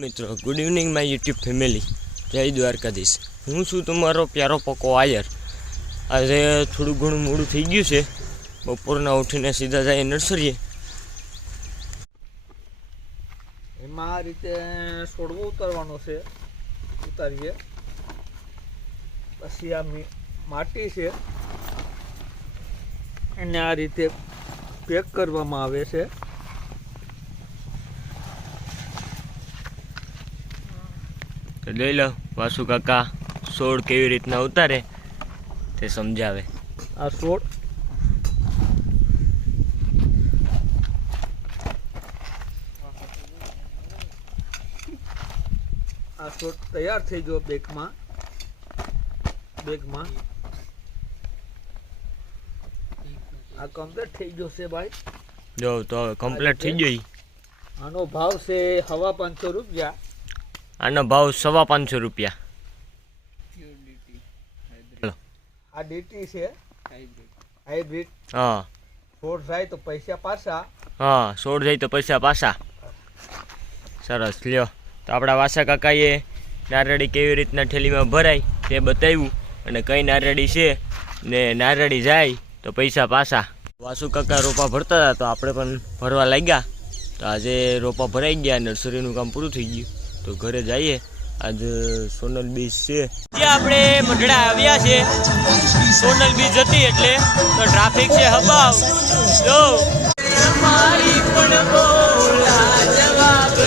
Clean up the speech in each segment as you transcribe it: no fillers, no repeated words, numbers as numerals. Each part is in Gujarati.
મિત્રો good evening my YouTube family, જય દ્વારકાધીશ। હું છું તમારો પ્યારો પકો આયર। આજે થોડું ઘણું મોડું થઈ ગયું છે, બપોરના ઉઠીને સીધા જાય નર્સરીએ। એમાં આ રીતે છોડવો ઉતારવાનો છે, ઉતારીએ પછી આ માટી છે એને આ રીતે પેક કરવામાં આવે છે। તો લઈ લો વાસુ કાકા છોડ કેવી રીતના ઉતારે તે સમજાવે। આ છોડ તૈયાર થઈ ગયો બેગમાં આ કમ્પ્લીટ થઈ ગયો છે ભાઈ। જો તો હવે કમ્પ્લીટ થઈ ગઈ। આનો ભાવ છે 550 રૂપિયા। આનો ભાવ 550 રૂપિયા। આ ડીટી છે હાઇબ્રિડ। હા, છોડ જાય તો પૈસા પાછા। હા, છોડ જાય તો પૈસા પાછા। સરસ, લ્યો તો આપણા વાસા કાકાએ નારળી કેવી રીતના ઠેલીમાં ભરાય તે બતાવ્યું, અને કઈ નારળી છે ને નારળી જાય તો પૈસા પાછા। વાસુ કાકા રોપા ભરતા હતા તો આપણે પણ ભરવા લાગ્યા। તો આજે રોપા ભરાઈ ગયા, નર્સરીનું કામ પૂરું થઈ ગયું, તો ઘરે જઈએ। આજ સોનલ બીજ છે, જે આપણે મઢડા આવ્યા છે। સોનલ બીજ હતી એટલે તો ટ્રાફિક છે હબાવ। જો મારી પણ બોલા જવાબ છે,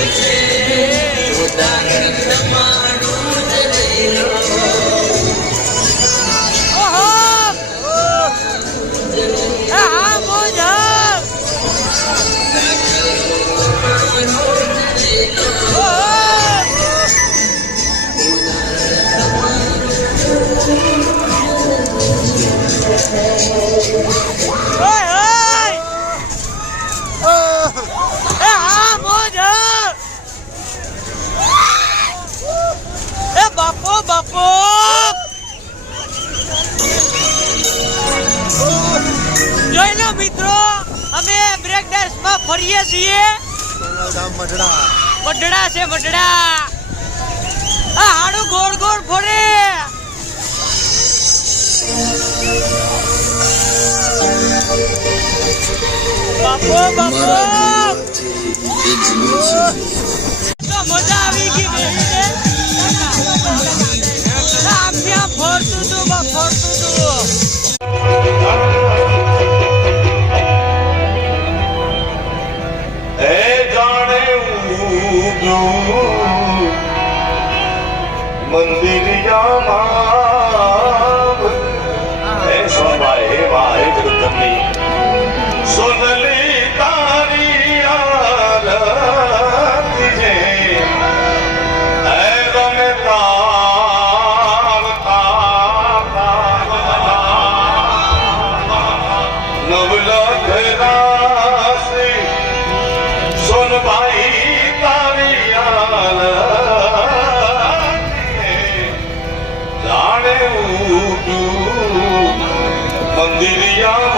બાપો જોઈ લો મિત્રો, અમે બ્રેક ડાન્સ માં ફરીએ છીએ। મઢડા છે મઢડા, આ હાડું ગોળ ગોળ ફરે। બાપો તો મજા આવી ગઈ બેહીને। ફરતું તું સોનલી તારી આરતી છે, સોનભાઈ તારી જાણે મંદિરિયા